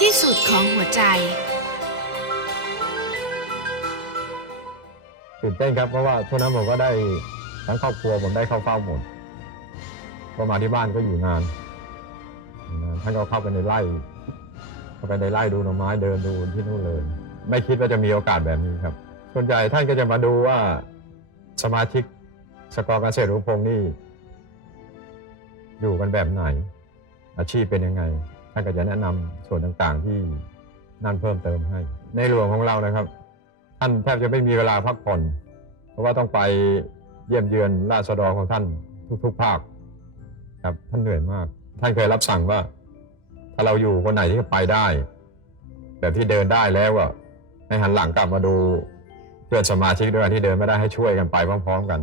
ที่สุดของหัวใจ ตื่นเต้นครับเพราะว่าช่วงนั้นผมก็ได้ทั้งครอบครัวผมได้เข้าเฝ้าหมดพอมาที่บ้านก็อยู่นานท่านก็เข้าไปในไร่เข้าไปในไร่ดูหน่อไม้เดินดูที่นู่นเลย ไม่คิดว่าจะมีโอกาสแบบนี้ครับส่วนใหญ่ท่านก็จะมาดูว่าสมาชิกสกอร์เกษตรรุพงศ์นี่ อยู่กันแบบไหน อาชีพเป็นยังไง ท่านก็จะแนะนำส่วนต่างๆ ที่นั่นเพิ่มเติมให้ ในหลวงของเรานะครับ ท่านแทบจะไม่มีเวลาพักผ่อน เพราะว่าต้องไปเยี่ยมเยือนราษฎรของท่านทุกๆภาคครับท่านเหนื่อยมาก ท่านเคยรับสั่งว่า ถ้าเราอยู่คนไหนที่ไปได้ แบบที่เดินได้แล้วอะให้หันหลังกลับมาดูเพื่อนสมาชิกด้วยกันที่เดินไม่ได้ให้ช่วยกันไปพร้อม ๆ กัน